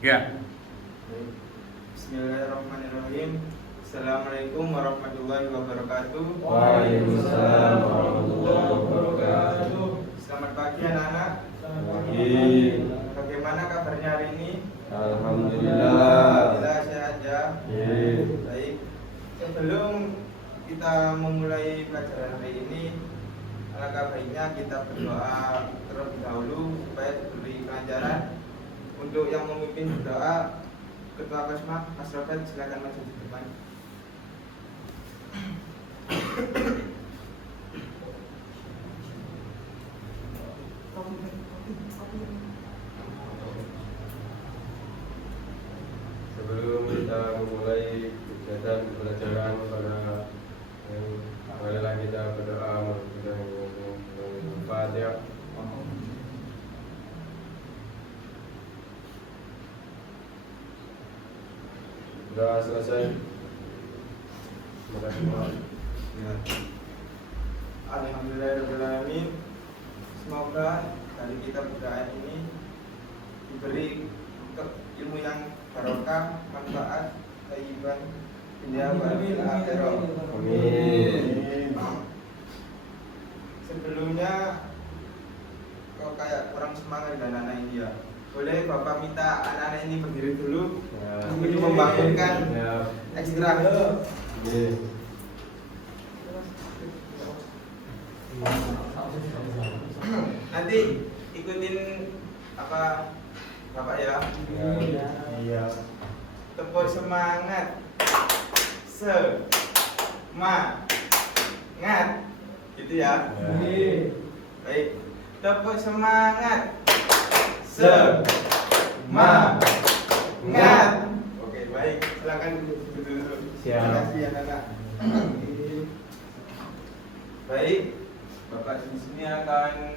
Ya. Bismillahirrahmanirrahim. Assalamualaikum warahmatullahi wabarakatuh. Waalaikumsalam warahmatullahi wabarakatuh. Selamat pagi anak-anak. Selamat pagi. Bagaimana kabarnya hari ini? Alhamdulillah. Alhamdulillah sehat ya. Iya. Baik. Sebelum kita memulai pelajaran hari ini, alangkah baiknya kita berdoa terlebih dahulu supaya diberi kelancaran. Untuk yang memimpin berdoa, Ketua Kasma, Mas Robert, silakan maju di depan. Sebelum kita memulai kegiatan pembelajaran pada marilah kita berdoa melalui Fatihah. Sudah selesai. Terima kasih. Alhamdulillahirrahmanirrahim. Semoga dari kita berdoa ini diberi ilmu yang barokah, manfaat, thayyiban, dunia wal akhirah. Amin. Sebelumnya kok kayak kurang semangat dan anak ini ya. Boleh Bapak minta anak-anak ini berdiri dulu untuk membangunkan ekstra. Nanti ikutin apa Bapak ya. Iya. Tepuk semangat. Semangat. Gitu ya. Baik. Tepuk semangat. Semangat. Oke, baik. Silakan duduk dulu. Terima kasih anak-anak. Baik. Bapak di sini akan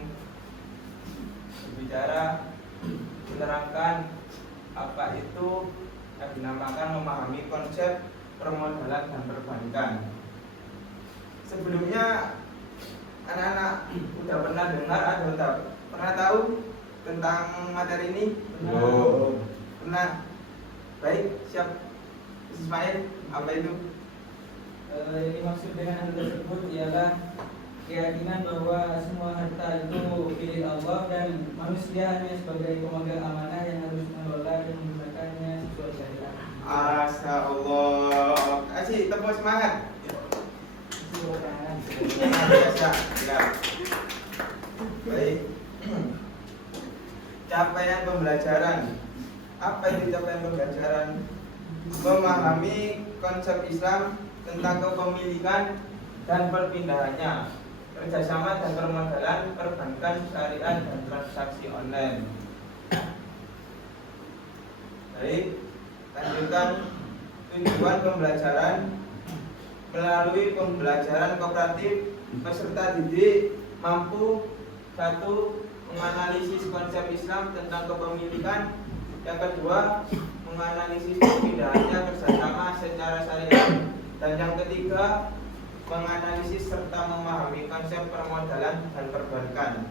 berbicara menerangkan apa itu yang dinamakan memahami konsep permodalan dan perbankan. Sebelumnya anak-anak udah pernah dengar atau tidak pernah tahu tentang materi ini? Belum. Pernah? Baik, siap. Ismail, apa itu? Yang dimaksud dengan hal tersebut ialah keyakinan bahwa semua harta itu milik Allah dan manusia hanya sebagai pemegang amanah yang harus mengelola dan menggunakannya sesuai syariat. Asya Allah. Kasih tepuk semangat. Biasa. Ya. Baik. Capaian pembelajaran. Apa itu capaian pembelajaran? Memahami konsep Islam tentang kepemilikan dan perpindahannya, kerjasama dan permodalan, perbankan, syariah dan transaksi online. Baik, lanjutkan tujuan pembelajaran. Melalui pembelajaran kooperatif, peserta didik mampu: 1. Menganalisis konsep Islam tentang kepemilikan. Yang kedua, menganalisis perpindahannya kerjasama secara syariah. Dan yang ketiga, menganalisis serta memahami konsep permodalan dan perbankan.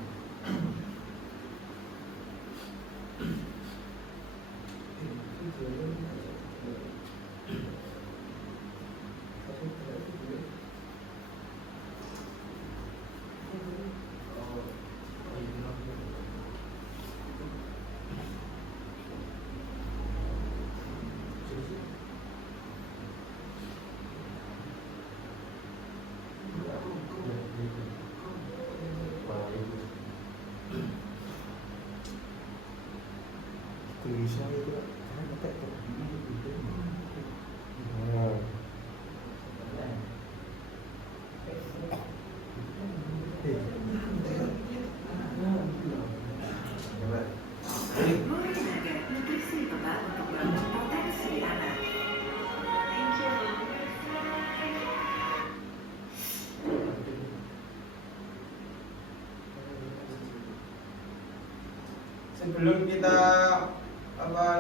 Sebelum kita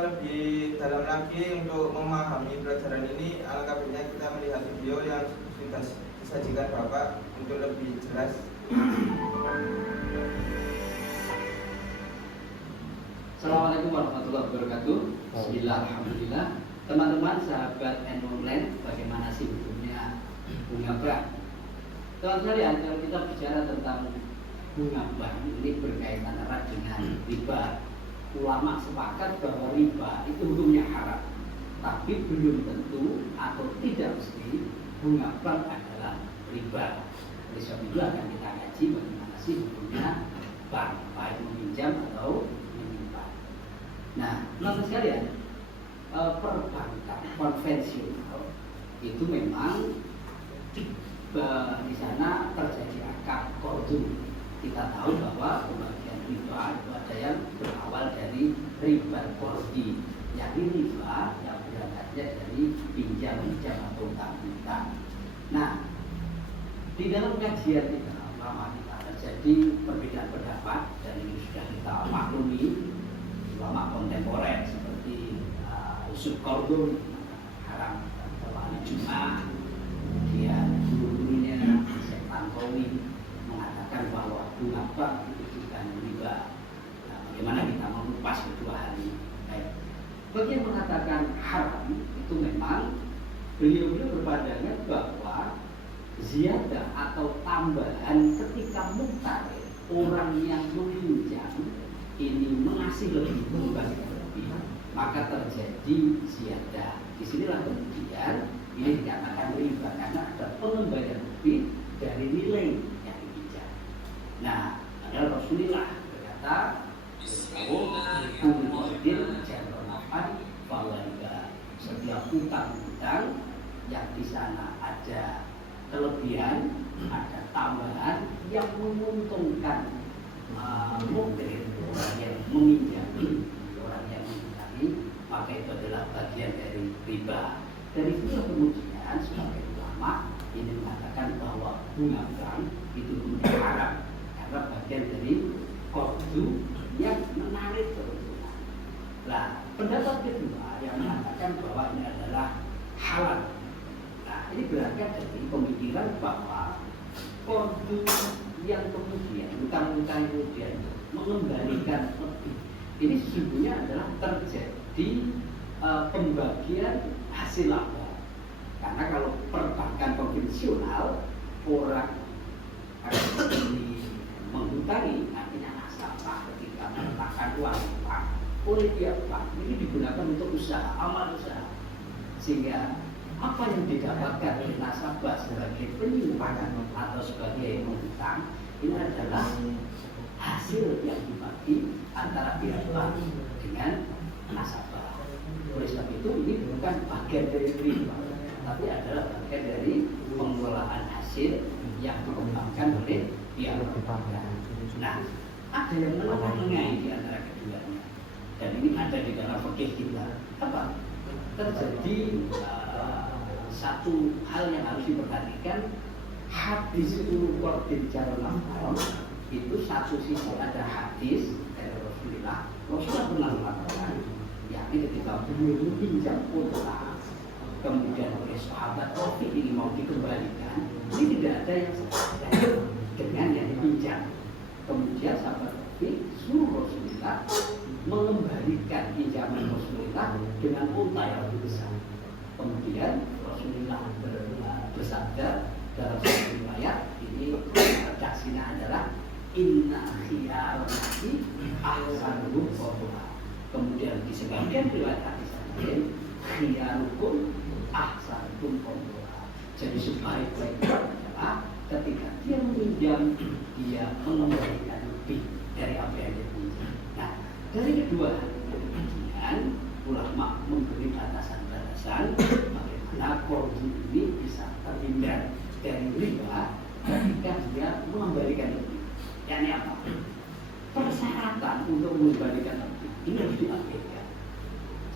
lebih dalam lagi untuk memahami pelajaran ini, alangkah baiknya kita melihat video yang sudah disajikan Bapak untuk lebih jelas. Assalamualaikum warahmatullahi wabarakatuh. Bismillah, alhamdulillah. Teman-teman sahabat N-Online, bagaimana sih hukumnya bunga bank? Teman-teman sekalian, kalau kita bicara tentang bunga bank, ini berkaitan erat dengan riba. Ulama sepakat bahwa riba itu hukumnya haram, tapi belum tentu atau tidak mesti bunga bank adalah riba. Oleh sebab itu akan kita kaji bagaimana sih hukumnya bank, baik meminjam atau menyimpan. Nah, teman-teman sekalian, perbankan konvensional itu memang di sana terjadi akad qardun. Kita tahu bahwa pembagian riba itu ada yang berawal dari riba qardi, yakni riba yang berangkatnya dari pinjam atau utang. Nah, di dalam kajian kita lama kita terjadi perbedaan pendapat, dan ini sudah kita maklumi ulama kontemporer seperti Yusuf Qaradawi haram hari Jumat, kemudian guru-gurunya Syekh Tantowi mengatakan bahwa bunga bank itu bukan riba. Nah, bagaimana kita mengupas kedua hal ini? Bagi yang mengatakan haram itu memang beliau berpandangan bahwa ziyadah atau tambahan ketika mutarik orang yang meminjam ini mengasih lebih, memberikan lebih, maka terjadi ziyadah. Disinilah kemudian ini dikatakan riba karena ada pengembalian lebih dari nilai yang dipinjam. Nah, padahal Rasulullah berkata, setiap utang-utang yang di sana ada kelebihan, ada tambahan yang menguntungkan mungkin orang yang meminjami, maka itu adalah bagian dari riba. Dari itu kemudian sebagai ulama ini mengatakan bahwa bunga bank itu haram karena bagian dari qardu yang menarik keuntungan. Nah, pendapat kedua yang mengatakan bahwa ini adalah halal. Nah, ini berangkat dari pemikiran bahwa qardu yang kemudian utang-utang kemudian mengembalikan lebih, ini sesungguhnya adalah terjadi pembagian hasil laba. Karena kalau perbankan konvensional orang akan menghutangi, artinya nasabah ketika meletakkan uang oleh pihak bank ini digunakan untuk usaha, amal usaha, sehingga apa yang didapatkan oleh nasabah sebagai penyimpanan atau sebagai menghutang ini adalah hasil yang dibagi antara pihak bank dengan nasabah. Oleh sebab itu ini bukan bagian dari riba, tapi adalah bagian dari pengelolaan hasil yang dikembangkan oleh pihak bank. Nah, ada yang menengah-nengahi di antara keduanya, dan ini ada di dalam fikih kita. Apa? Terjadi satu hal yang harus diperhatikan. Hadis qardin jaran haram itu satu sisi ada hadis dari Rasulullah pernah mengatakan, yakni ketika beliau meminjam unta kemudian oleh sahabat Rafi ini mau dikembalikan, ini tidak ada yang sepadan dengan yang dipinjam. Kemudian sahabat Rafi suruh Rasulullah mengembalikan pinjaman Rasulullah dengan unta yang lebih besar. Kemudian Rasulullah bersabda dalam satu riwayat, ini redaksinya adalah inna khiyarati ahsanuhum qadha. Kemudian di sebagian riwayat hadis lain khiyarukum ahsanuhum qadha. Jadi sebaik-baiknya adalah ketika dia meminjam, dia mengembalikan lebih dari apa yang dia pinjam. Nah, dari kedua hal kemudian ulama memberi batasan-batasan bagaimana qardun ini bisa terhindar dari riba ketika dia mengembalikan lebih. Yakni apa? Persyaratan untuk mengembalikan lebih ini harus diabaikan.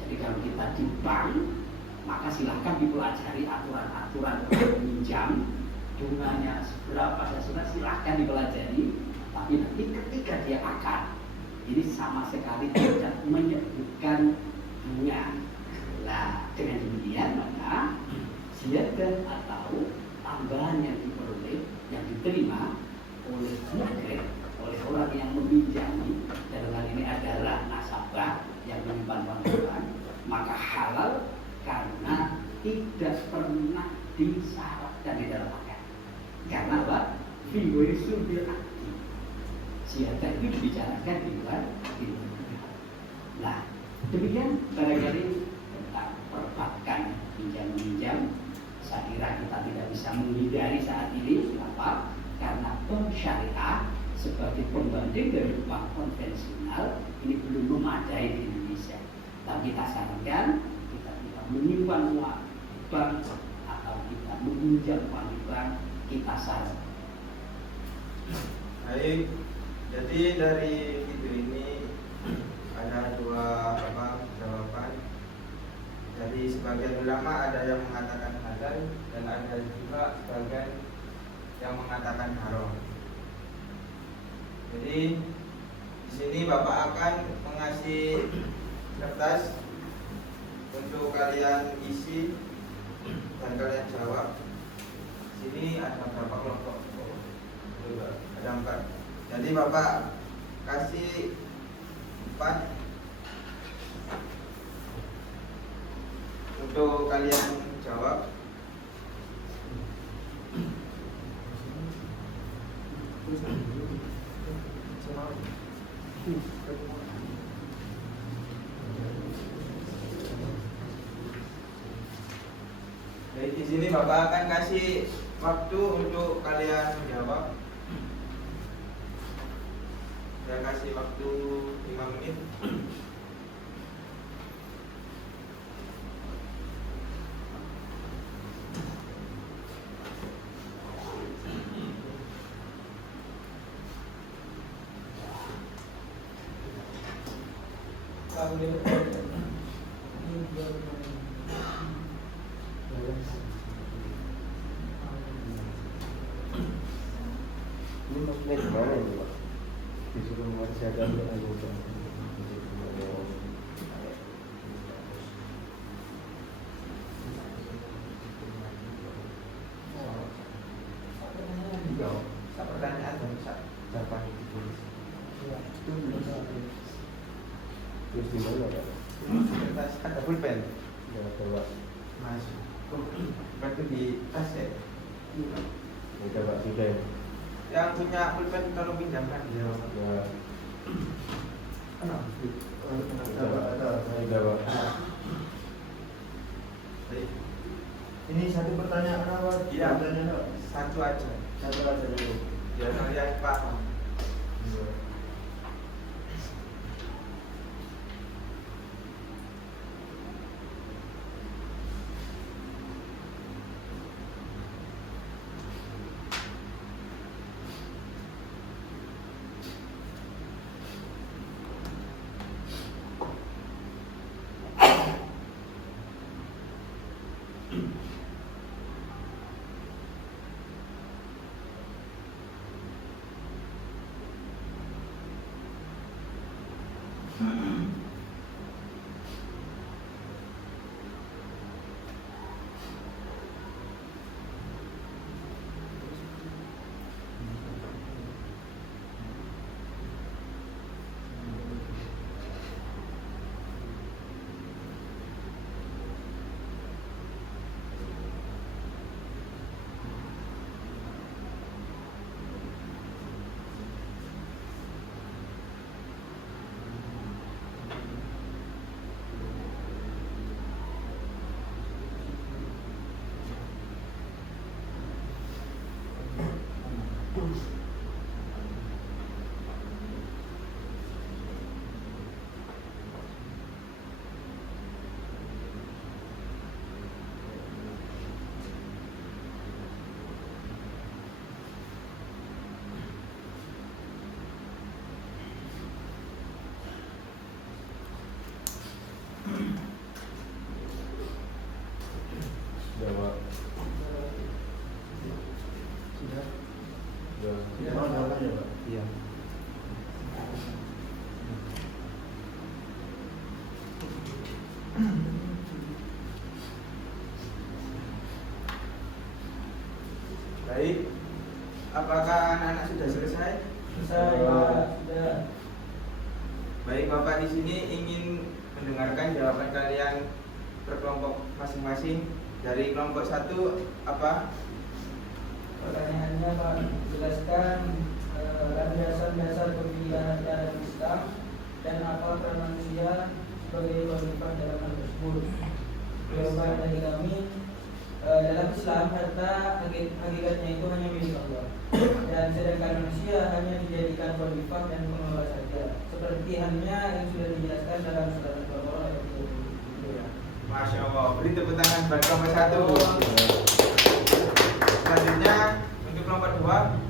Jadi kalau kita di bank, maka silahkan dipelajari aturan-aturan meminjam, bunganya seberapa dan silahkan dipelajari. Tapi nanti ketika dia akad, ini sama sekali tidak menyebutkan bunga. Nah, dengan demikian maka ziyadah atau tambahan yang diperoleh, yang diterima oleh mukrid, oleh orang yang meminjami, dalam hal ini adalah nasabah, karena tidak pernah disyaratkan di dalam agama. Karena apa? Fiwirisul bil akdi. Syahadat itu dibicarakan di luar itu. Nah, demikian barangkali tentang perbankan pinjam-pinjam. Saya kira kita tidak bisa menghindari saat ini. Kenapa? Karena bank syariah sebagai pembanding dari bank konvensional ini belum memadai di Indonesia. Tapi kita sarankan kita tidak menyimpan uang di bank atau kita meminjam uang di bank, kita saran. Baik, jadi dari video ini ada dua jawaban. Dari sebagian ulama ada yang mengatakan halal dan ada juga sebagian yang mengatakan haram. Jadi di sini Bapak akan mengasih kertas untuk kalian isi dan kalian jawab. Di sini ada berapa kelompok? Ada 4. Jadi Bapak kasih 4 untuk kalian jawab. Baik, di sini Bapak akan kasih waktu untuk kalian menjawab. Saya kasih waktu 5 menit. Ini maksudnya gimana ini Pak? Disuruh mengerjakan anggota. Pertanyaan dan jawaban ditulis. Terus di mana Pak? Kertas ada pulpen. Ya coba. Masuk. Berarti di tas ya. Udah Pak sudah. Yang punya pulpen tolong pinjamkan ya. Ya. Udah Pak. Baik. Ini satu pertanyaan apa? Iya. Pertanyaan apa? Satu aja. Satu aja dulu. Biar kalian paham. Sudah Pak. Sudah. Sudah. Mau jawabannya Pak? Iya. Baik. Apakah anak-anak sudah selesai? Sudah. Baik, Bapak di sini ingin mendengarkan jawaban kalian berkelompok masing-masing. Dari kelompok 1 apa? Pertanyaannya Pak, jelaskan landasan dasar pemilihan dalam Islam dan apa peran manusia sebagai khalifah dalam hal tersebut. Jawaban dari kami, dalam Islam harta hakikatnya itu hanya milik Allah, dan sedangkan manusia hanya dijadikan khalifah dan pengelola saja, seperti halnya yang sudah dijelaskan dalam surat Al-Baqarah ayat 30. Masya Allah, beri tepuk tangan buat kelompok 1. Selanjutnya untuk kelompok 2.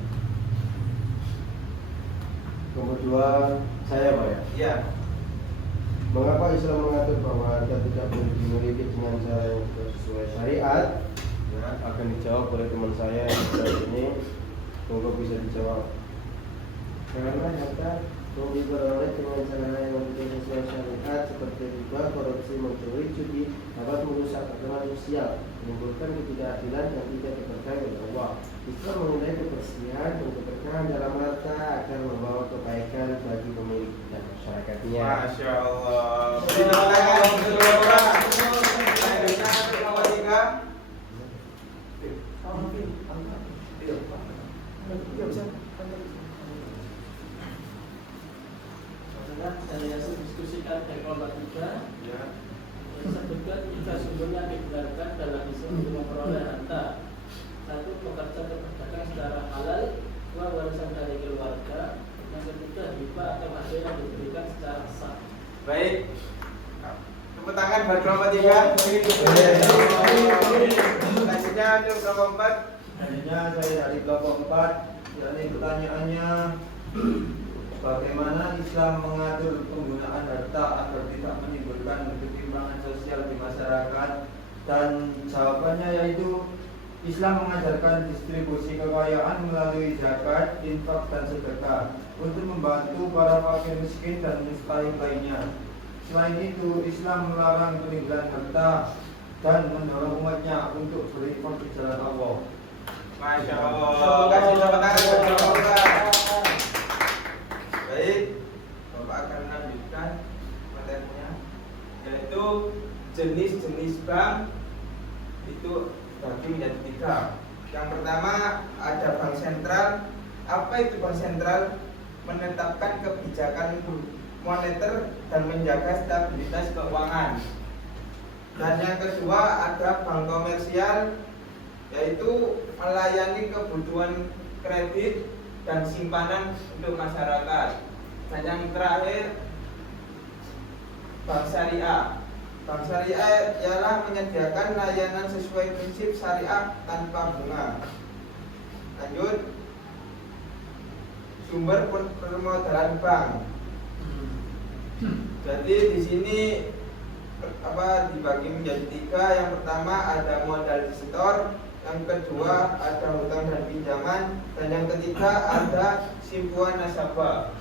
Nomor 2 saya Pak ya. Iya. Mengapa Islam mengatur bahwa harta tidak boleh dimiliki dengan cara yang tidak sesuai syariat? Ya. Akan dijawab oleh teman saya yang saat ini. Semoga bisa dijawab. Karena harta yang diperoleh dengan cara yang tidak sesuai syariat seperti riba, korupsi, mencuri, judi dapat merusak agama sosial, menimbulkan ketidakadilan dan tidak diberkahi oleh Allah. Islam menilai kebersihan dan keberkahan dalam harta akan membawa kebaikan bagi pemilik dan masyarakatnya. Masya Allah. Beri tepuk tangan untuk kelompok 2. Selanjutnya untuk kelompok 3. Saya diskusikan dari kelompok 3. Ya. Yang sebutkan jika sumbernya dibenarkan dalam Islam untuk memperoleh harta. 1. Pekerja berdagang secara halal. 2. Warisan dari keluarga. Yang ketiga riba atau hasil yang diberikan secara sah. Baik. Tepuk tangan buat kelompok 3. Selanjutnya untuk kelompok 4. Selanjutnya saya dari kelompok 4. Yakni pertanyaannya, bagaimana Islam mengatur penggunaan harta agar tidak menimbulkan ketimpangan sosial di masyarakat? Dan jawabannya yaitu Islam mengajarkan distribusi kekayaan melalui zakat, infak, dan sedekah untuk membantu para fakir miskin dan mustahik lainnya. Selain itu, Islam melarang peninggalan harta dan mendorong umatnya untuk berinfak di jalan Allah. Masya Allah. Kasih tepuk tangan buat kelompok 4. Baik, Bapak akan melanjutkan materinya, yaitu jenis-jenis bank itu bagi menjadi 3. Yang pertama ada bank sentral. Apa itu bank sentral? Menetapkan kebijakan moneter dan menjaga stabilitas keuangan. Dan yang kedua ada bank komersial, yaitu melayani kebutuhan kredit dan simpanan untuk masyarakat. Dan yang terakhir bank syariah. Bank syariah ialah menyediakan layanan sesuai prinsip syariah tanpa bunga. Lanjut, sumber permodalan bank. Jadi di sini dibagi menjadi 3. Yang pertama ada modal setor, yang kedua ada hutang dan pinjaman, dan yang ketiga ada simpuan nasabah.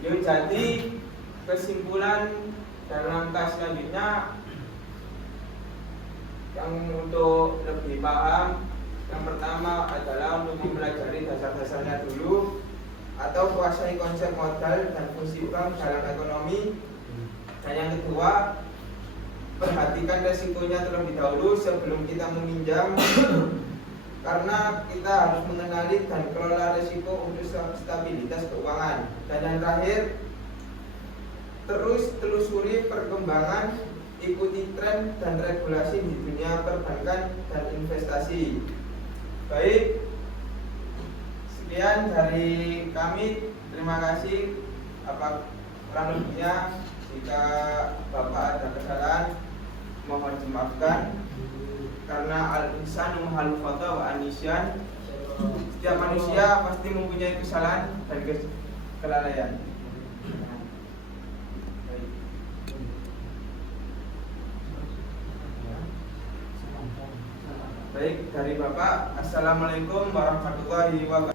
Jadi kesimpulan dan langkah selanjutnya yang untuk lebih paham, yang pertama adalah untuk mempelajari dasar-dasarnya dulu, atau kuasai konsep modal dan fungsi bank dalam ekonomi. Dan yang kedua, perhatikan resikonya terlebih dahulu sebelum kita meminjam, karena kita harus mengenali dan kelola resiko untuk stabilitas keuangan. Dan yang terakhir, terus telusuri perkembangan, ikuti tren dan regulasi di dunia perbankan dan investasi. Baik, sekian dari kami. Terima kasih. Kurang lebihnya, jika Bapak ada kesalahan, mohon dimaafkan. Karena al-insanu mahalul khata wa anisyan. Setiap manusia pasti mempunyai kesalahan dan kelalaian. Baik, dari Bapak, Assalamualaikum warahmatullahi wabarakatuh.